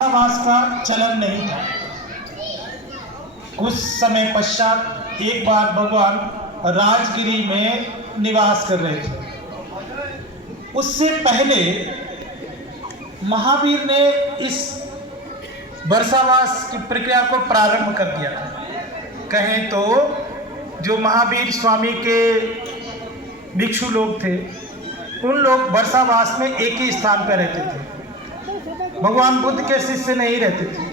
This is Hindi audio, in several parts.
वास का चलन नहीं था। कुछ समय पश्चात एक बार भगवान राजगिरी में निवास कर रहे थे। उससे पहले महावीर ने इस वर्षावास की प्रक्रिया को प्रारंभ कर दिया था। कहें तो जो महावीर स्वामी के भिक्षु लोग थे, उन लोग वर्षावास में एक ही स्थान पर रहते थे। भगवान बुद्ध के शिष्य नहीं रहते थे।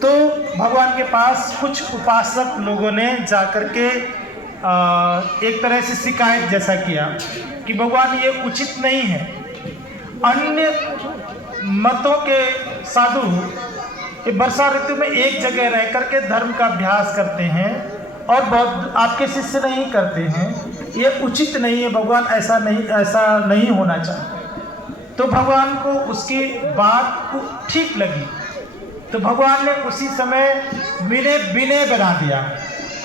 तो भगवान के पास कुछ उपासक लोगों ने जाकर के एक तरह से शिकायत जैसा किया कि भगवान ये उचित नहीं है। अन्य मतों के साधु वर्षा ऋतु में एक जगह रह करके धर्म का अभ्यास करते हैं और बौद्ध आपके शिष्य नहीं करते हैं। ये उचित नहीं है, भगवान ऐसा नहीं होना चाहिए। तो भगवान को उसकी बात ठीक लगी, तो भगवान ने उसी समय विनय बना दिया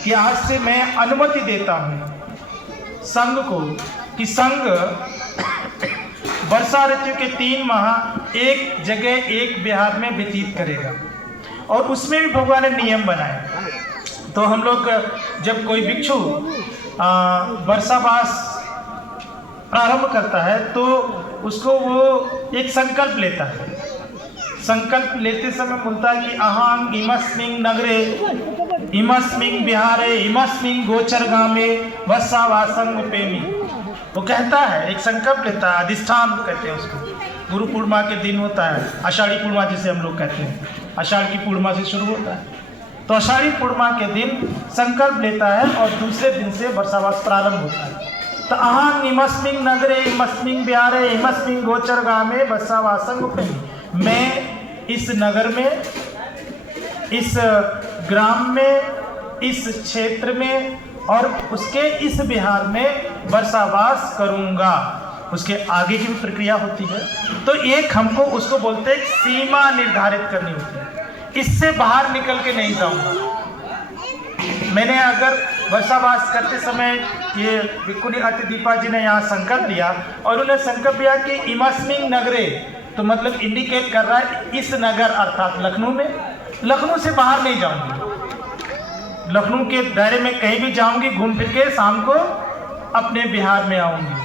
कि आज से मैं अनुमति देता हूँ संघ को कि संघ वर्षा ऋतु के 3 माह एक जगह एक विहार में व्यतीत करेगा। और उसमें भी भगवान ने नियम बनाए। तो हम लोग जब कोई भिक्षु वर्षावास प्रारंभ करता है तो उसको वो एक संकल्प लेता है। संकल्प लेते समय बोलता है कि अहं इमस्मिन् नगरे इमस्मिन् विहारे इमस्मिन् गोचरगामे वर्षावासं उपेमि। वो कहता है, एक संकल्प लेता है, अधिष्ठान कहते हैं उसको। गुरु पूर्णिमा के दिन होता है, आषाढ़ी पूर्णिमा जिसे हम लोग कहते हैं, आषाढ़ की पूर्णिमा से शुरू होता है। तो आषाढ़ी पूर्णिमा के दिन संकल्प लेता है और दूसरे दिन से वर्षावास प्रारंभ होता है। तो अहं इमस्मिन् नगरे इमस्मिन् विहारे इमस्मिन् गोचरगामे वर्षावासं उपेमि। मैं इस नगर में, इस ग्राम में, इस क्षेत्र में और उसके इस विहार में वर्षावास करूंगा। उसके आगे की भी प्रक्रिया होती है। तो एक हमको उसको बोलते हैं सीमा निर्धारित करनी होती है, इससे बाहर निकल के नहीं जाऊंगा। मैंने अगर वर्षावास करते समय ये भिक्खुनी अतिदीपा जी ने यहाँ संकल्प लिया और उन्हें संकल्प लिया कि इमस्मिन् नगरे, तो मतलब इंडिकेट कर रहा है इस नगर अर्थात लखनऊ में, लखनऊ से बाहर नहीं जाऊंगी। लखनऊ के दायरे में कहीं भी जाऊंगी, घूम फिर के शाम को अपने बिहार में आऊंगी।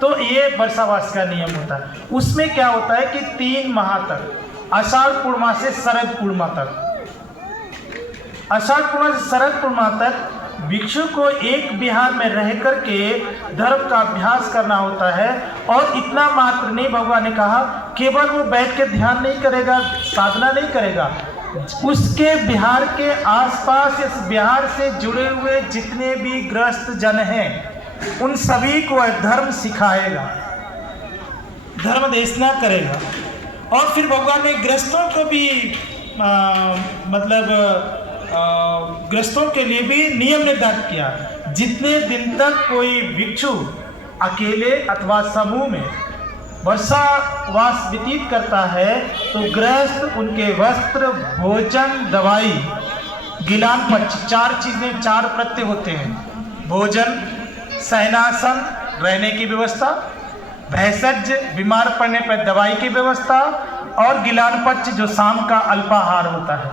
तो ये वर्षावास का नियम होता है। उसमें क्या होता है कि 3 माह तक, आषाढ़ पूर्णिमा से शरद पूर्णिमा तक, आषाढ़ पूर्णिमा से शरद पूर्णिमा तक भिक्षु को एक विहार में रह करके धर्म का अभ्यास करना होता है। और इतना मात्र नहीं, भगवान ने कहा केवल वो बैठ के ध्यान नहीं करेगा, साधना नहीं करेगा, उसके बिहार के आसपास, इस बिहार से जुड़े हुए जितने भी गृहस्थ जन हैं उन सभी को धर्म सिखाएगा, धर्म देशना करेगा। और फिर भगवान ने गृहस्थों को भी गृहस्थों के लिए भी नियम निर्धारित किया। जितने दिन तक कोई भिक्षु अकेले अथवा समूह में वर्षावास व्यतीत करता है तो गृहस्थ उनके वस्त्र, भोजन, दवाई, गिलान पक्ष, 4 चीजें, 4 प्रत्यय होते हैं। भोजन, शयनासन, रहने की व्यवस्था, भैषज, बीमार पड़ने पर दवाई की व्यवस्था, और गिलान पक्ष जो शाम का अल्पाहार होता है,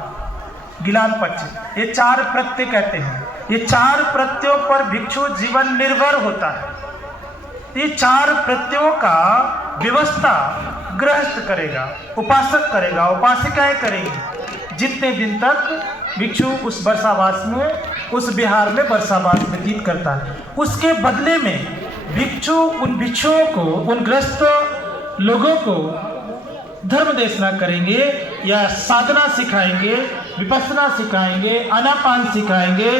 गिलान पक्ष। ये 4 प्रत्यय कहते हैं। ये 4 प्रत्ययों पर भिक्षु जीवन निर्भर होता है। ये 4 प्रत्ययों का व्यवस्था गृहस्थ करेगा, उपासक करेगा, उपासिकाएं करेंगी, जितने दिन तक भिक्षु उस वर्षावास में, उस विहार में वर्षावास व्यतीत करता है। उसके बदले में भिक्षु उन भिक्षुओं को, उन गृहस्थ लोगों को धर्म देशना करेंगे या साधना सिखाएंगे, विपස්සना सिखाएंगे, आनापान सिखाएंगे,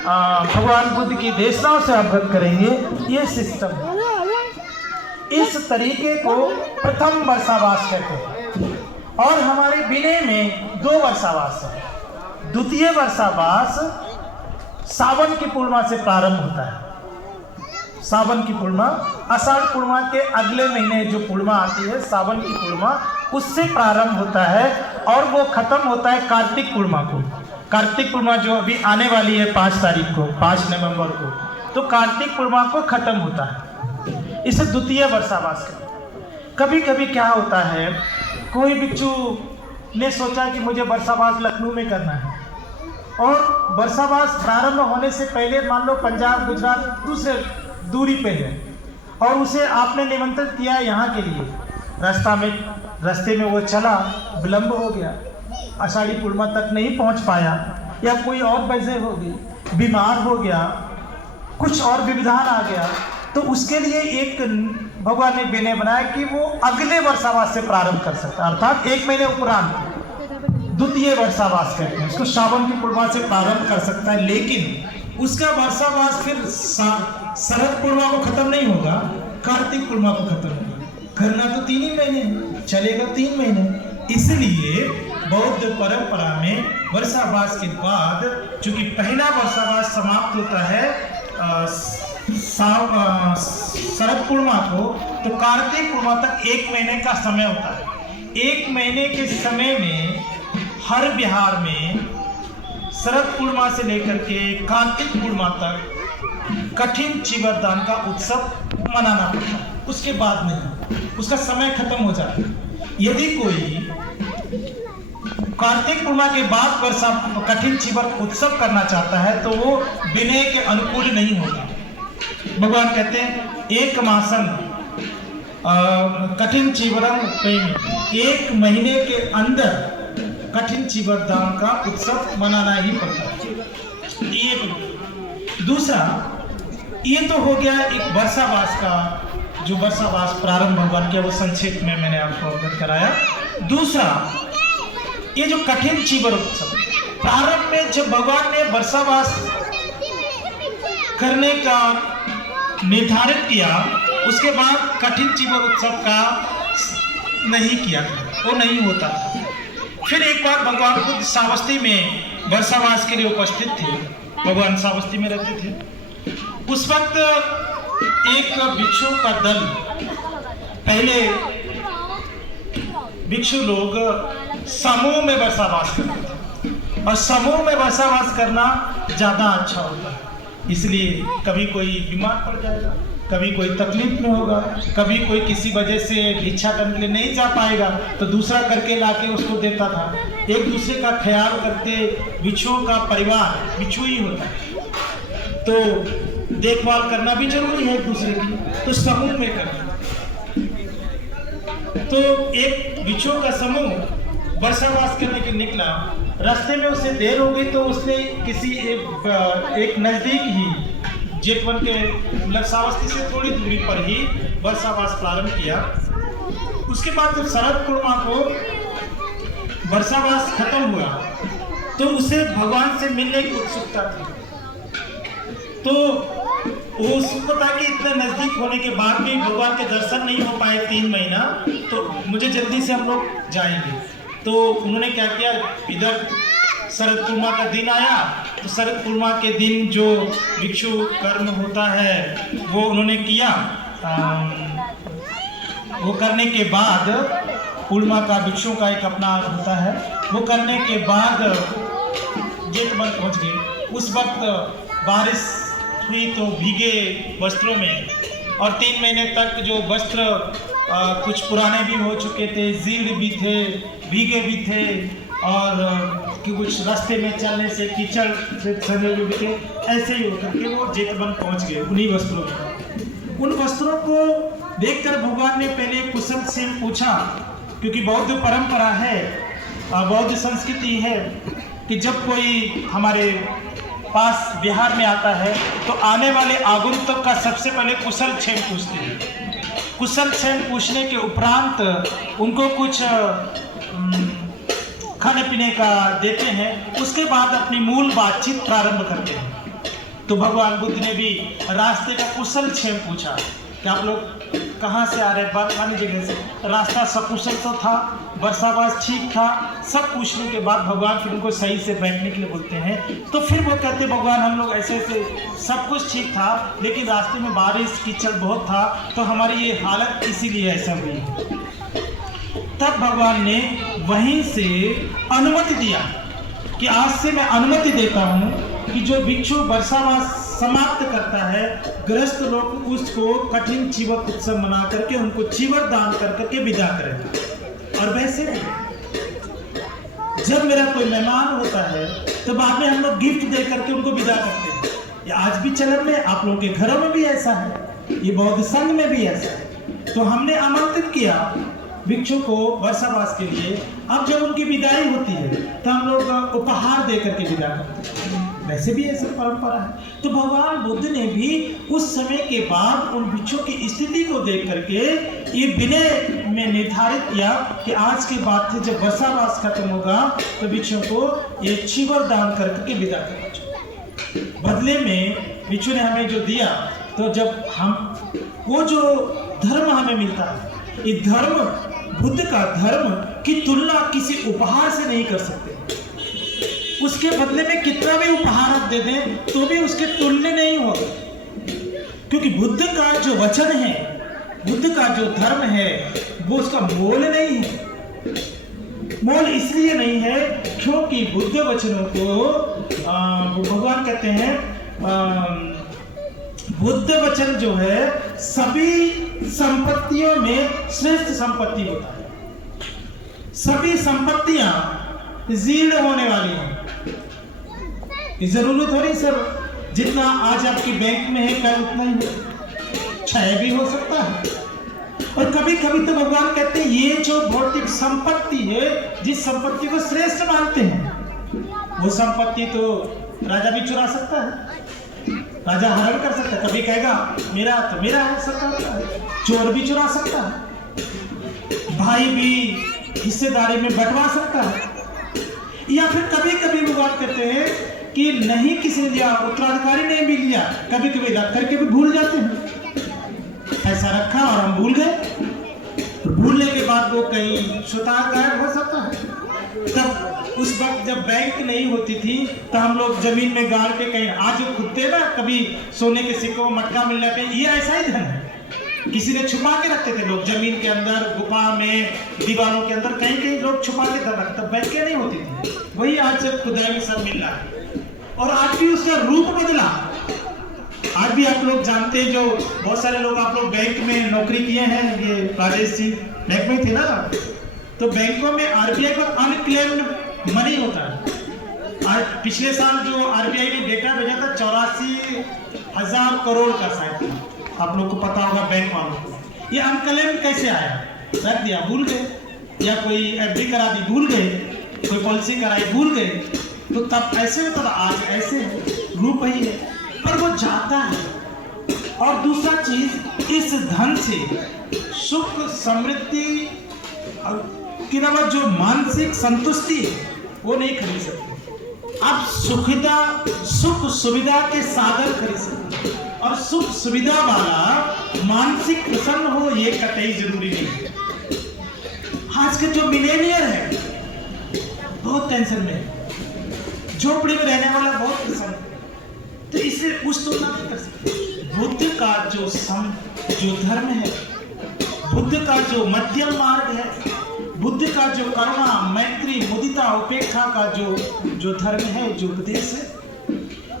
भगवान बुद्ध की देशनाओं से अवगत करेंगे। ये सिस्टम है। इस तरीके को प्रथम वर्षावास कहते हैं। और हमारे विनय में 2 वर्षावास है। द्वितीय वर्षावास सावन की पूर्णिमा से प्रारंभ होता है। सावन की पूर्णिमा, आषाढ़ पूर्णिमा के अगले महीने जो पूर्णिमा आती है, सावन की पूर्णिमा, उससे प्रारंभ होता है और वो खत्म होता है कार्तिक पूर्णिमा को। कार्तिक पूर्णिमा जो अभी आने वाली है 5 तारीख को, 5 नवंबर को, तो कार्तिक पूर्णिमा को खत्म होता है। इसे द्वितीय वर्षावास कहते हैं। कभी कभी क्या होता है, कोई भिक्षु ने सोचा कि मुझे बरसाबास लखनऊ में करना है, और बरसाबास प्रारंभ होने से पहले मान लो पंजाब गुजरात दूसरे दूरी पे है, और उसे आपने निमंत्रण किया यहाँ के लिए। रास्ते में वो चला, विलंब हो गया, आषाढ़ी पूर्णिमा तक नहीं पहुँच पाया, या कोई और वजह हो गई, बीमार हो गया, कुछ और विविधान आ गया, तो उसके लिए एक भगवान ने विनय बनाया कि वो अगले वर्षावास से प्रारंभ कर सकता है, अर्थात 1 महीने उपरांत द्वितीय वर्षावास कहते हैं उसको, श्रावण की पूर्णिमा से प्रारंभ कर सकता है। लेकिन उसका वर्षावास फिर शरद पूर्णिमा को खत्म नहीं होगा, कार्तिक पूर्णिमा को खत्म होगा। करना तो 3 ही महीने, चलेगा 3 महीने। इसलिए बौद्ध परंपरा में वर्षावास के बाद, चूंकि पहला वर्षावास समाप्त होता है शरद पूर्णिमा को, तो कार्तिक पूर्णिमा तक 1 महीने का समय होता है। 1 महीने के समय में हर बिहार में शरद पूर्णिमा से लेकर के कार्तिक पूर्णिमा तक कठिन चीवरदान का उत्सव मनाना पड़ता है। उसके बाद नहीं, उसका समय खत्म हो जाता है। यदि कोई कार्तिक पूर्णिमा के बाद वर्षा कठिन चीवर उत्सव करना चाहता है तो वो विनय के अनुकूल नहीं होगा। भगवान कहते हैं एक मासन कठिन चीवरम प्रेमी, 1 महीने के अंदर कठिन चीवरदान का उत्सव मनाना ही पड़ता है। ये दूसरा, ये तो हो गया एक वर्षावास का, जो वर्षावास प्रारंभ भगवान किया वो संक्षेप में मैंने आपको अवगत कराया। दूसरा, ये जो कठिन चीवर उत्सव प्रारंभ में जब भगवान ने वर्षावास करने का निर्धारित किया, उसके बाद कठिन चीवर उत्सव का नहीं किया, वो नहीं होता। फिर एक बार भगवान खुद श्रावस्ती में वर्षावास के लिए उपस्थित थे, भगवान श्रावस्ती में रहते थे। उस वक्त एक भिक्षु का दल, पहले भिक्षु लोग समूह में वर्षावास करते थे, और समूह में वर्षावास करना ज़्यादा अच्छा होता है। इसलिए कभी कोई बीमार पड़ जाएगा, कभी कोई तकलीफ में होगा, कभी कोई किसी वजह से भिक्षाटन के लिए नहीं जा पाएगा तो दूसरा करके लाके उसको देता था। एक दूसरे का ख्याल करते, भिक्षुओं का परिवार भिक्षु ही होता है, तो देखभाल करना भी जरूरी है एक दूसरे की, तो समूह में करना। तो एक भिक्षुओं का समूह वर्षावास करने के निकला, रास्ते में उसे देर हो गई तो उसने किसी एक नज़दीक ही जेतवन के मतलब श्रावस्ती से थोड़ी दूरी पर ही वर्षावास प्रारंभ किया। उसके बाद जब शरद पूर्णिमा को वर्षावास खत्म हुआ तो उसे भगवान से मिलने की उत्सुकता थी। तो वो उसको था कि इतने नज़दीक होने के बाद भी भगवान के दर्शन नहीं हो पाए 3 महीना, तो मुझे जल्दी से हम लोग जाएंगे। तो उन्होंने क्या किया, इधर शरद पूर्णिमा का दिन आया तो शरद पूर्णिमा के दिन जो भिक्षु कर्म होता है वो उन्होंने किया। वो करने के बाद पूर्णिमा का भिक्षुओं का एक अपना होता है, वो करने के बाद जेठमन पहुँच गए। उस वक्त बारिश हुई तो भीगे वस्त्रों में, और 3 महीने तक जो वस्त्र कुछ पुराने भी हो चुके थे, जीर्ण भी थे, भीगे भी थे, और कि कुछ रास्ते में चलने से कीचड़ से सने भी थे। ऐसे ही होकर के वो जेठमन पहुंच गए उन्हीं वस्त्रों में। उन वस्त्रों को देखकर भगवान ने पहले कुशल से पूछा, क्योंकि बौद्ध परंपरा है, बौद्ध संस्कृति है कि जब कोई हमारे पास बिहार में आता है तो आने वाले आगंतुक का सबसे पहले कुशल क्षेम पूछते हैं। कुशल क्षेम पूछने के उपरांत उनको कुछ खाने पीने का देते हैं, उसके बाद अपनी मूल बातचीत प्रारंभ करते हैं। तो भगवान बुद्ध ने भी रास्ते का कुशल क्षेम पूछा कि आप लोग कहाँ से आ रहे हैं, बात खाने जगह से, रास्ता सकुशल तो था, वर्षावास ठीक था, सब पूछने के बाद भगवान फिर उनको सही से बैठने के लिए बोलते हैं। तो फिर वो कहते भगवान हम लोग ऐसे ऐसे सब कुछ ठीक था, लेकिन रास्ते में बारिश कीचड़ बहुत था, तो हमारी ये हालत इसीलिए ऐसा हुई। तब भगवान ने वहीं से अनुमति दिया कि आज से मैं अनुमति देता हूँ कि जो भिक्षु वर्षावास समाप्त करता है, गृहस्थ लोग उसको कठिन चीवर उत्सव मना करके उनको चीवर दान कर करके विदा करें। और वैसे जब मेरा कोई मेहमान होता है तो बाद में हम लोग गिफ्ट दे करके उनको विदा करते हैं। ये आज भी चलन में, आप लोगों के घरों में भी ऐसा है, ये बौद्ध संघ में भी ऐसा है। तो हमने आमंत्रित किया भिक्षु को वर्षावास के लिए। अब जब उनकी विदाई होती है तो हम लोग उपहार दे करके विदा करते हैं। वैसे भी ऐसा परंपरा है। तो भगवान बुद्ध ने भी उस समय के बाद उन भिक्षुओं की स्थिति को देख करके ये विनय में निर्धारित किया कि आज के बाद से जब वर्षावास खत्म होगा तो भिक्षुओं को ये चीवर दान करके विदा करना चाहिए। बदले में भिक्षु ने हमें जो दिया, तो जब हम वो जो धर्म हमें मिलता है, ये धर्म बुद्ध का धर्म की तुलना किसी उपहार से नहीं कर सकते। उसके बदले में कितना भी उपहार आप दे दें तो भी उसके तुल्य नहीं होगा, क्योंकि बुद्ध का जो वचन है, बुद्ध का जो धर्म है, वो उसका मोल नहीं है। मोल इसलिए नहीं है क्योंकि बुद्ध वचनों को भगवान कहते हैं बुद्ध वचन जो है सभी संपत्तियों में श्रेष्ठ संपत्ति होता है। सभी संपत्तियां जीर्ण होने वाली हैं। जरूरत हो रही सर जितना आज आपकी बैंक में है कल उतना ही क्षय भी हो सकता है। और कभी कभी तो भगवान कहते हैं ये जो भौतिक संपत्ति है, जिस संपत्ति को श्रेष्ठ मानते हैं, वो संपत्ति तो राजा भी चुरा सकता है, राजा हरण कर सकता है। कभी कहेगा मेरा तो मेरा है, सरकार का है। चोर भी चुरा सकता है, भाई भी हिस्सेदारी में बंटवा सकता है। या फिर कभी कभी वो बात कहते हैं कि नहीं किसी ने लिया, उत्तराधिकारी ने भी लिया, कभी कभी रख करके भी भूल जाते हैं। ऐसा रखा और हम भूल गए। भूलने के बाद वो कहीं सुतार गायब हो सकता है। तब उस वक्त जब बैंक नहीं होती थी तो हम लोग जमीन में गाड़ के कहीं, आज जो खुदते ना कभी सोने के सिक्कों मटका मिल जाते, ये ऐसा ही धन है। किसी ने छुपा के रखते थे लोग जमीन के अंदर, गुफा में, दीवारों के अंदर, कहीं कहीं लोग छुपा के धन रखते। बैंकें नहीं होती थी, वही आज जब खुदाई में सब मिल रहा है। और आज भी उसका रूप बदला। आज भी आप लोग जानते हैं, जो बहुत सारे लोग, आप लोग बैंक में नौकरी किए हैं, ये राजेश जी बैंक में थे ना, तो बैंकों में आरबीआई का अनक्लेम्ड मनी होता है। आज पिछले साल जो आरबीआई ने डेटा भेजा था 84,000 करोड़ का शायद, आप लोग को पता होगा बैंक वालों को। ये अनक्लेम्ड कैसे आया? रख दिया, भूल गए, या कोई एफडी करा दी, भूल गए, कोई पॉलिसी कराई, भूल गए। तो तब ऐसे होता था, आज ऐसे रूप ही है, पर वो जाता है। और दूसरा चीज, इस धन से सुख समृद्धि के अलावा जो मानसिक संतुष्टि है वो नहीं खरीद सकते। आप सुख सुविधा के साधन खरीद सकते, और सुख सुविधा वाला मानसिक प्रसन्न हो ये कतई जरूरी नहीं है। आज के जो मिलेनियर है बहुत टेंशन में है, झोपड़ी में रहने वाला बहुत प्रसन्न है। तो इसे उस तुलना नहीं कर सकते। बुद्ध का जो धर्म है, बुद्ध का जो मध्यम मार्ग है, बुद्ध का जो करुणा, मैत्री, मुदिता, उपेक्षा का जो धर्म है, जो उपदेश है,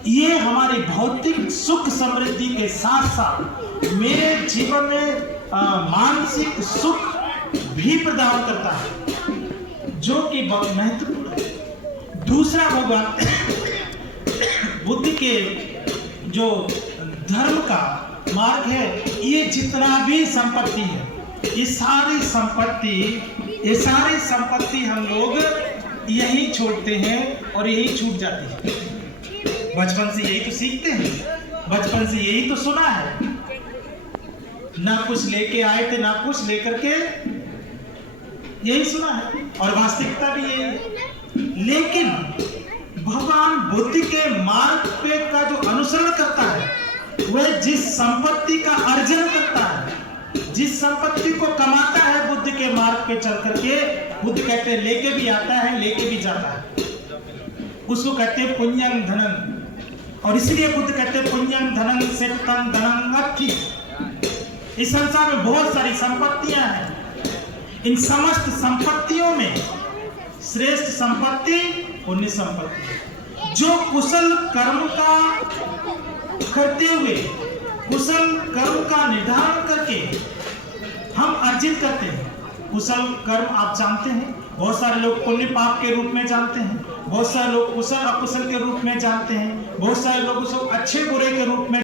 ये हमारी भौतिक सुख समृद्धि के साथ साथ मेरे जीवन में मानसिक सुख भी प्रदान करता है, जो कि बहुत महत्वपूर्ण है। दूसरा भगवान बुद्ध के जो धर्म का मार्ग है, ये जितना भी संपत्ति है, ये सारी संपत्ति हम लोग यही छोड़ते हैं और यही छूट जाती है। बचपन से यही तो सीखते हैं, बचपन से यही तो सुना है, ना कुछ लेके आए थे ना कुछ लेकर के, यही सुना है और वास्तविकता भी यही है। लेकिन भगवान बुद्ध के मार्ग पे का जो अनुसरण करता है, वह जिस संपत्ति का अर्जन करता है, जिस संपत्ति को कमाता है बुद्ध के मार्ग पे चल करके, बुद्ध कहते हैं लेके भी आता है, लेके भी जाता है, उसको कहते हैं पुण्यं धनम। और इसलिए बुद्ध कहते हैं पुण्यं धनम सेत्तं धनम अर्थी। इस संसार में बहुत सारी संपत्तियां हैं, इन समस्त संपत्तियों में श्रेष्ठ संपत्ति पुण्य संपत्ति, जो कुशल कर्म का करते हुए, कुशल कर्म का निर्धारण करके हम अर्जित करते हैं। कुशल कर्म आप जानते हैं, बहुत सारे लोग पुण्य पाप के रूप में जानते हैं, बहुत सारे लोग कुशल अकुशल के रूप में जानते हैं, बहुत सारे लोग उसको अच्छे बुरे के रूप में